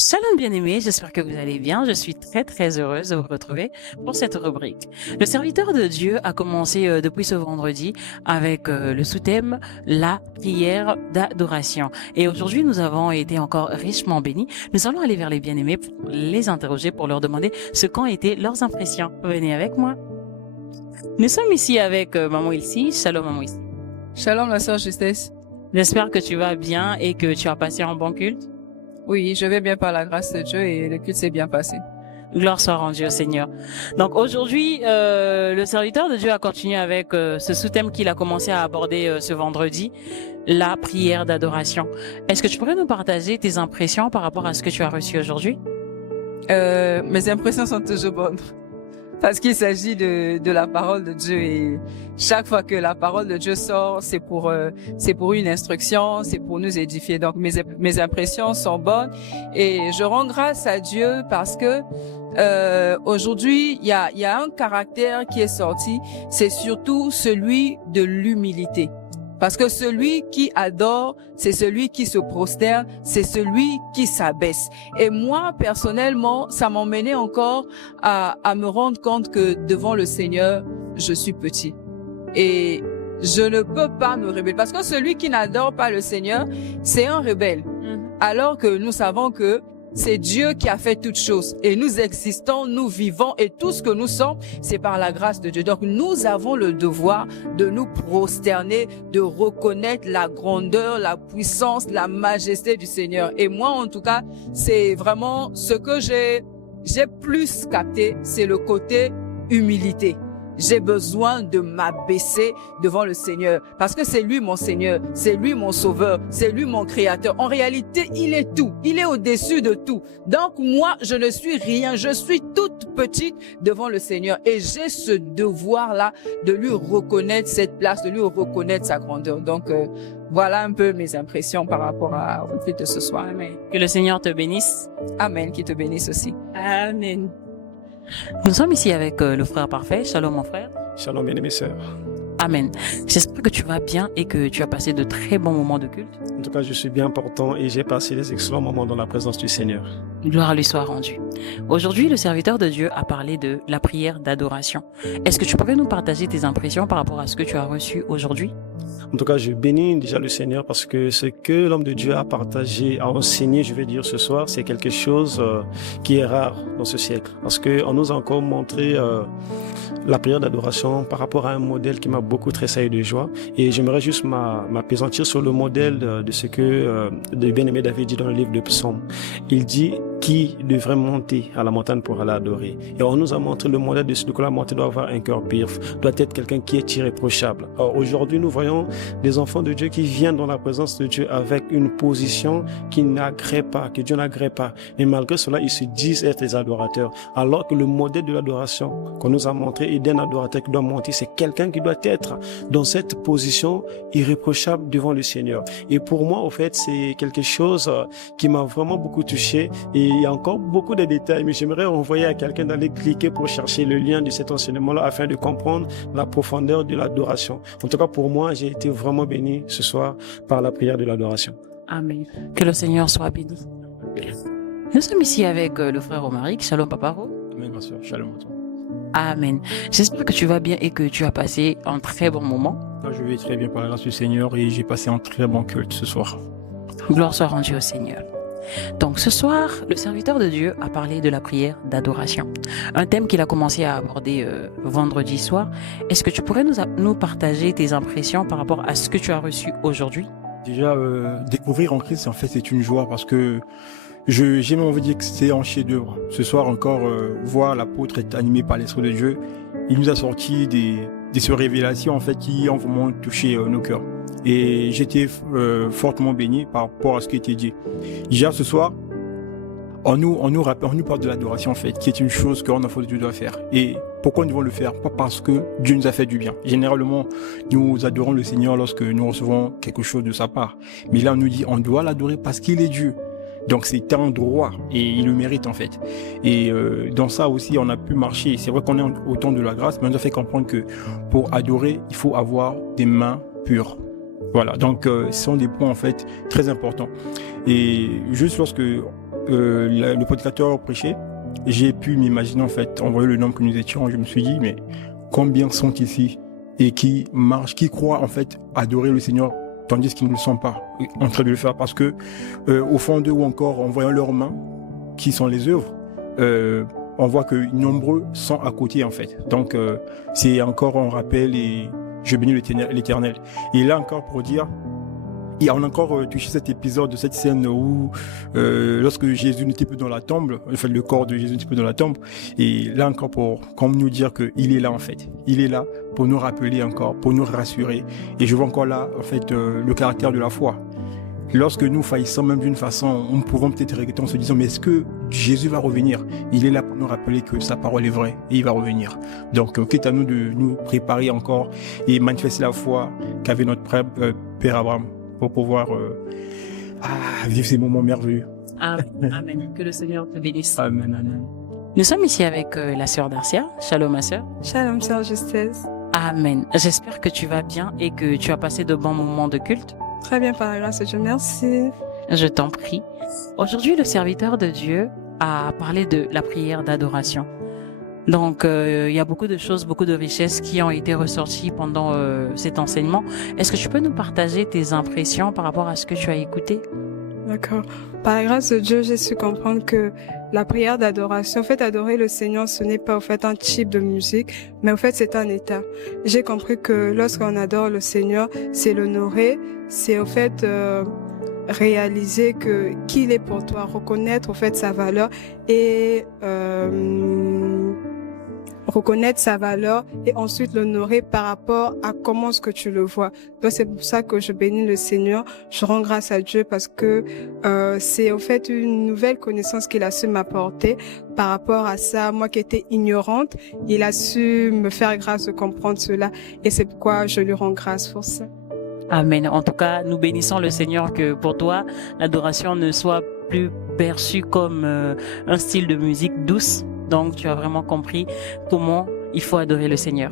Salut bien-aimés, j'espère que vous allez bien. Je suis très heureuse de vous retrouver pour cette rubrique. Le serviteur de Dieu a commencé depuis ce vendredi avec le sous-thème la prière d'adoration. Et aujourd'hui, nous avons été encore richement bénis. Nous allons aller vers les bien-aimés pour les interroger, pour leur demander ce qu'ont été leurs impressions. Venez avec moi. Nous sommes ici avec Maman Ilsi. Shalom Maman Ilsi. Shalom, la sœur Justesse. J'espère que tu vas bien et que tu as passé un bon culte. Oui, je vais bien par la grâce de Dieu et le culte s'est bien passé. Gloire soit rendue au Seigneur. Donc aujourd'hui, le serviteur de Dieu a continué avec ce sous-thème qu'il a commencé à aborder ce vendredi, la prière d'adoration. Est-ce que tu pourrais nous partager tes impressions par rapport à ce que tu as reçu aujourd'hui? Mes impressions sont toujours bonnes parce qu'il s'agit de la parole de Dieu et chaque fois que la parole de Dieu sort, c'est pour une instruction, c'est pour nous édifier. Donc mes impressions sont bonnes et je rends grâce à Dieu parce que aujourd'hui, il y a un caractère qui est sorti, c'est surtout celui de l'humilité. Parce que celui qui adore, c'est celui qui se prosterne, c'est celui qui s'abaisse. Et moi, personnellement, ça m'emmenait encore à me rendre compte que devant le Seigneur, je suis petit. Et je ne peux pas me rebeller. Parce que celui qui n'adore pas le Seigneur, c'est un rebelle. Alors que nous savons que c'est Dieu qui a fait toutes choses et nous existons, nous vivons et tout ce que nous sommes, c'est par la grâce de Dieu. Donc nous avons le devoir de nous prosterner, de reconnaître la grandeur, la puissance, la majesté du Seigneur. Et moi, en tout cas, c'est vraiment ce que j'ai plus capté, c'est le côté humilité. J'ai besoin de m'abaisser devant le Seigneur parce que c'est lui mon Seigneur, c'est lui mon Sauveur, c'est lui mon Créateur. En réalité, il est tout, il est au-dessus de tout. Donc moi, je ne suis rien, je suis toute petite devant le Seigneur et j'ai ce devoir-là de lui reconnaître cette place, de lui reconnaître sa grandeur. Donc voilà un peu mes impressions par rapport au culte de ce soir. Amen. Que le Seigneur te bénisse. Amen, qu'il te bénisse aussi. Amen. Nous sommes ici avec le frère parfait. Shalom mon frère. Shalom bien-aimés sœurs. Amen. J'espère que tu vas bien et que tu as passé de très bons moments de culte. En tout cas, je suis bien portant et j'ai passé des excellents moments dans la présence du Seigneur. Gloire lui soit rendue. Aujourd'hui, le serviteur de Dieu a parlé de la prière d'adoration. Est-ce que tu pourrais nous partager tes impressions par rapport à ce que tu as reçu aujourd'hui? En tout cas, je bénis déjà le Seigneur parce que ce que l'homme de Dieu a partagé, a enseigné, je vais dire ce soir, c'est quelque chose qui est rare dans ce siècle. Parce qu'on nous a encore montré la prière d'adoration par rapport à un modèle qui m'a beaucoup tressailli de joie. Et j'aimerais juste m'appesantir sur le modèle de ce que le bien-aimé David dit dans le livre de Psaumes. Il dit qui devrait monter à la montagne pour aller adorer. Et on nous a montré le modèle de ce que la montée doit avoir un cœur pur, doit être quelqu'un qui est irréprochable. Alors aujourd'hui, nous voyons des enfants de Dieu qui viennent dans la présence de Dieu avec une position qui n'agrée pas, que Dieu n'agrée pas. Mais malgré cela, ils se disent être des adorateurs. Alors que le modèle de l'adoration qu'on nous a montré et d'un adorateur qui doit monter, c'est quelqu'un qui doit être dans cette position irréprochable devant le Seigneur. Et pour moi, au fait, c'est quelque chose qui m'a vraiment beaucoup touché. Et il y a encore beaucoup de détails, mais j'aimerais envoyer à quelqu'un d'aller cliquer pour chercher le lien de cet enseignement-là afin de comprendre la profondeur de l'adoration. En tout cas, pour moi, j'ai été vraiment béni ce soir par la prière de l'adoration. Amen. Que le Seigneur soit béni. Nous sommes ici avec le frère Romaric. Shalom Papa Ro. Amen, ma soeur. Shalom à toi. Amen. J'espère que tu vas bien et que tu as passé un très bon moment. Je vais très bien par la grâce du Seigneur et j'ai passé un très bon culte ce soir. Gloire soit rendue au Seigneur. Donc ce soir, le serviteur de Dieu a parlé de la prière d'adoration. Un thème qu'il a commencé à aborder vendredi soir. Est-ce que tu pourrais nous partager tes impressions par rapport à ce que tu as reçu aujourd'hui? Déjà, découvrir en Christ, en fait, c'est une joie parce que j'ai même envie de dire que c'est un chef-d'œuvre. Ce soir encore, voir l'apôtre être animé par l'Esprit de Dieu, il nous a sorti des révélations en fait qui ont vraiment touché nos cœurs. Et j'étais fortement béni par rapport à ce qui était dit. Déjà ce soir, on nous parle de l'adoration en fait, qui est une chose qu'un enfant de Dieu doit faire. Et pourquoi nous devons le faire? Pas parce que Dieu nous a fait du bien. Généralement, nous adorons le Seigneur lorsque nous recevons quelque chose de sa part. Mais là, on nous dit, on doit l'adorer parce qu'il est Dieu. Donc c'est un droit et il le mérite en fait. Et dans ça aussi, on a pu marcher. C'est vrai qu'on est au temps de la grâce, mais on nous a fait comprendre que pour adorer, il faut avoir des mains pures. Voilà, donc ce sont des points en fait très importants. Et juste lorsque le prédicateur prêchait, j'ai pu m'imaginer en fait, en voyant le nombre que nous étions, je me suis dit mais combien sont ici et qui marchent, qui croient en fait adorer le Seigneur tandis qu'ils ne le sont pas en train de le faire, parce que au fond d'eux ou encore en voyant leurs mains qui sont les œuvres, on voit que nombreux sont à côté en fait. Donc c'est encore un rappel et je bénis l'Éternel. Et là encore pour dire, et on a encore touché cet épisode de cette scène où lorsque Jésus n'était plus dans la tombe, en fait le corps de Jésus n'était plus dans la tombe, et là encore pour comme nous dire que il est là en fait, il est là pour nous rappeler encore, pour nous rassurer. Et je vois encore là en fait le caractère de la foi. Lorsque nous faillissons même d'une façon, nous pouvons peut-être regretter en se disant mais est-ce que Jésus va revenir? Il est là pour nous rappeler que sa parole est vraie et il va revenir. Donc quitte à nous de nous préparer encore et manifester la foi qu'avait notre Père Abraham pour pouvoir vivre ces moments merveilleux. Amen. Amen. Que le Seigneur te bénisse. Amen, amen. Nous sommes ici avec la sœur Darcia. Shalom ma sœur. Shalom, sœur Justesse. Amen. J'espère que tu vas bien et que tu as passé de bons moments de culte. Très bien, par la grâce de Dieu, merci. Je t'en prie. Aujourd'hui, le serviteur de Dieu a parlé de la prière d'adoration. Donc, il y a beaucoup de choses, beaucoup de richesses qui ont été ressorties pendant cet enseignement. Est-ce que tu peux nous partager tes impressions par rapport à ce que tu as écouté? D'accord. Par la grâce de Dieu, j'ai su comprendre que la prière d'adoration, en fait, adorer le Seigneur, ce n'est pas, en fait, un type de musique, mais en fait, c'est un état. J'ai compris que lorsqu'on adore le Seigneur, c'est l'honorer, c'est, en fait, réaliser que qu'il est pour toi, reconnaître, en fait, sa valeur et, reconnaître sa valeur et ensuite l'honorer par rapport à comment est-ce que tu le vois. Donc c'est pour ça que je bénis le Seigneur, je rends grâce à Dieu parce que c'est en fait une nouvelle connaissance qu'il a su m'apporter par rapport à ça. Moi qui étais ignorante, il a su me faire grâce de comprendre cela et c'est pourquoi je lui rends grâce pour ça. Amen. En tout cas, nous bénissons le Seigneur que pour toi, l'adoration ne soit plus perçue comme un style de musique douce. Donc, tu as vraiment compris comment il faut adorer le Seigneur.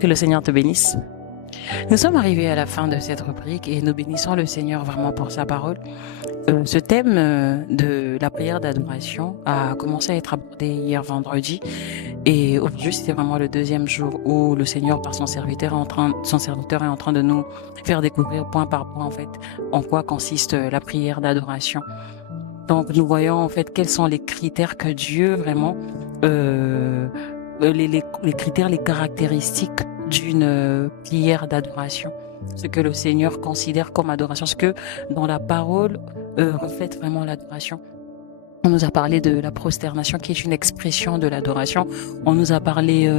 Que le Seigneur te bénisse. Nous sommes arrivés à la fin de cette rubrique et nous bénissons le Seigneur vraiment pour sa parole. Ce thème de la prière d'adoration a commencé à être abordé hier vendredi et aujourd'hui c'était vraiment le deuxième jour où le Seigneur par son serviteur est en train de nous faire découvrir point par point en fait en quoi consiste la prière d'adoration. Donc nous voyons en fait quels sont les critères que Dieu vraiment les critères, les caractéristiques d'une prière d'adoration, ce que le Seigneur considère comme adoration, ce que dans la parole reflète vraiment l'adoration. On nous a parlé de la prosternation qui est une expression de l'adoration. On nous a parlé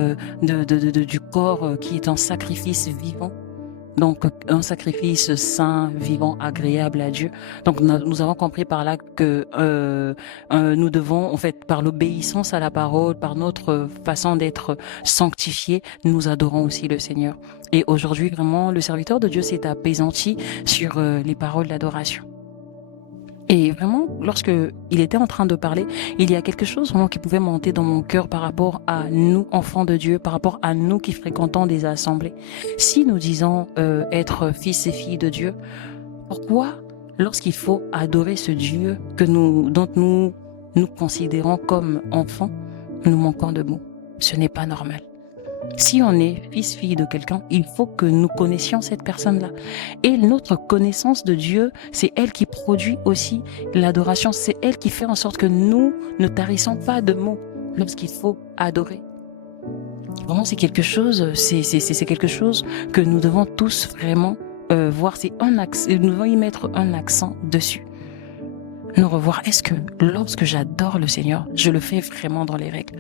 du corps qui est un sacrifice vivant. Donc, un sacrifice saint, vivant, agréable à Dieu. Donc, nous avons compris par là que nous devons, en fait, par l'obéissance à la parole, par notre façon d'être sanctifiés, nous adorons aussi le Seigneur. Et aujourd'hui, vraiment, le serviteur de Dieu s'est apaisanti sur les paroles d'adoration. Et vraiment, lorsque il était en train de parler, il y a quelque chose vraiment qui pouvait monter dans mon cœur par rapport à nous, enfants de Dieu, par rapport à nous qui fréquentons des assemblées. Si nous disons être fils et filles de Dieu, pourquoi, lorsqu'il faut adorer ce Dieu dont nous considérons comme enfants, nous manquons de mots? Ce n'est pas normal. Si on est fils, fille de quelqu'un, il faut que nous connaissions cette personne-là. Et notre connaissance de Dieu, c'est elle qui produit aussi l'adoration. C'est elle qui fait en sorte que nous ne tarissons pas de mots lorsqu'il faut adorer. Vraiment, c'est quelque chose, c'est quelque chose que nous devons tous vraiment voir. Nous devons y mettre un accent dessus. Nous revoir. Est-ce que lorsque j'adore le Seigneur, je le fais vraiment dans les règles?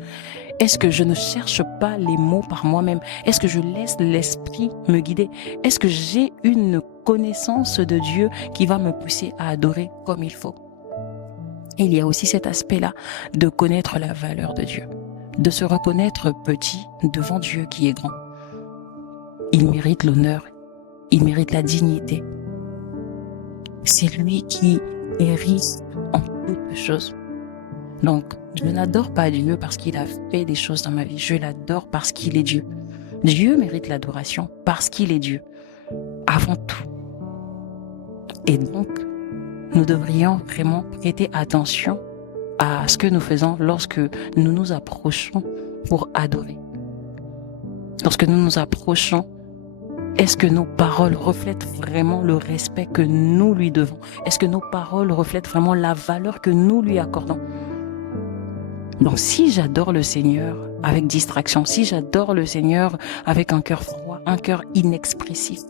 Est-ce que je ne cherche pas les mots par moi-même? Est-ce que je laisse l'esprit me guider? Est-ce que j'ai une connaissance de Dieu qui va me pousser à adorer comme il faut? Et il y a aussi cet aspect-là de connaître la valeur de Dieu, de se reconnaître petit devant Dieu qui est grand. Il mérite l'honneur, il mérite la dignité. C'est lui qui est riche en toutes choses. Donc, je n'adore pas Dieu parce qu'il a fait des choses dans ma vie. Je l'adore parce qu'il est Dieu. Dieu mérite l'adoration parce qu'il est Dieu. Avant tout. Et donc, nous devrions vraiment prêter attention à ce que nous faisons lorsque nous nous approchons pour adorer. Lorsque nous nous approchons, est-ce que nos paroles reflètent vraiment le respect que nous lui devons? Est-ce que nos paroles reflètent vraiment la valeur que nous lui accordons? Donc si j'adore le Seigneur avec distraction, si j'adore le Seigneur avec un cœur froid, un cœur inexpressif,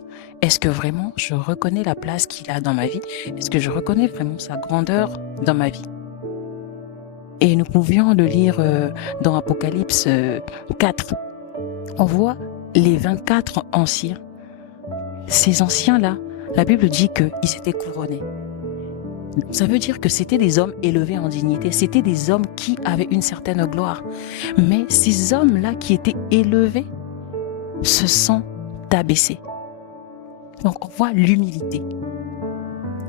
est-ce que vraiment je reconnais la place qu'il a dans ma vie? Est-ce que je reconnais vraiment sa grandeur dans ma vie? Et nous pouvions le lire dans Apocalypse 4. On voit les 24 anciens. Ces anciens-là, la Bible dit qu'ils étaient couronnés. Ça veut dire que c'était des hommes élevés en dignité, c'était des hommes qui avaient une certaine gloire. Mais ces hommes-là qui étaient élevés se sont abaissés. Donc on voit l'humilité.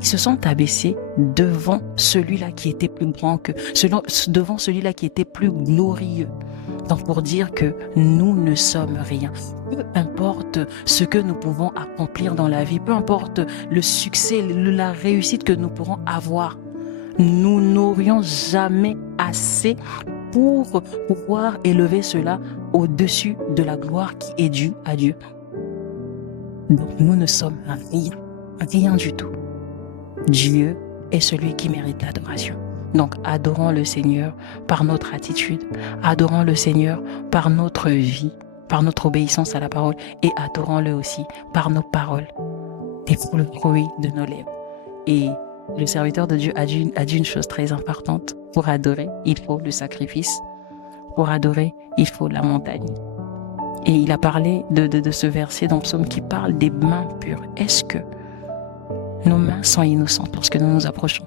Ils se sont abaissés devant celui-là qui était plus grand que, devant celui-là qui était plus glorieux. Donc pour dire que nous ne sommes rien. Peu importe ce que nous pouvons accomplir dans la vie, peu importe le succès, la réussite que nous pourrons avoir, nous n'aurions jamais assez pour pouvoir élever cela au-dessus de la gloire qui est due à Dieu. Donc nous ne sommes rien, rien du tout. Dieu est celui qui mérite l'adoration. Donc adorons le Seigneur par notre attitude, adorons le Seigneur par notre vie, par notre obéissance à la parole, et adorons-le aussi par nos paroles et pour le fruit de nos lèvres. Et le serviteur de Dieu a dit une chose très importante: pour adorer, il faut le sacrifice. Pour adorer, il faut la montagne. Et il a parlé de ce verset dans le psaume qui parle des mains pures. Est-ce que nos mains sont innocentes lorsque nous nous approchons?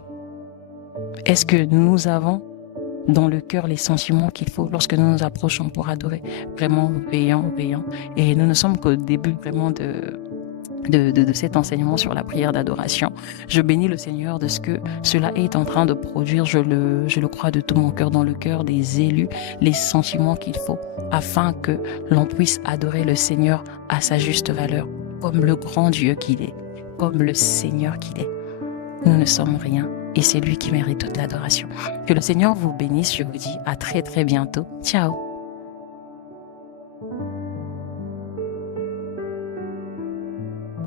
Est-ce que nous avons dans le cœur les sentiments qu'il faut lorsque nous nous approchons pour adorer? Vraiment veillons. Et nous ne sommes qu'au début vraiment de cet enseignement sur la prière d'adoration. Je bénis le Seigneur de ce que cela est en train de produire, je le crois de tout mon cœur, dans le cœur des élus, les sentiments qu'il faut afin que l'on puisse adorer le Seigneur à sa juste valeur, comme le grand Dieu qu'il est, comme le Seigneur qu'il est. Nous ne sommes rien et c'est lui qui mérite toute l'adoration. Que le Seigneur vous bénisse, je vous dis à très très bientôt. Ciao.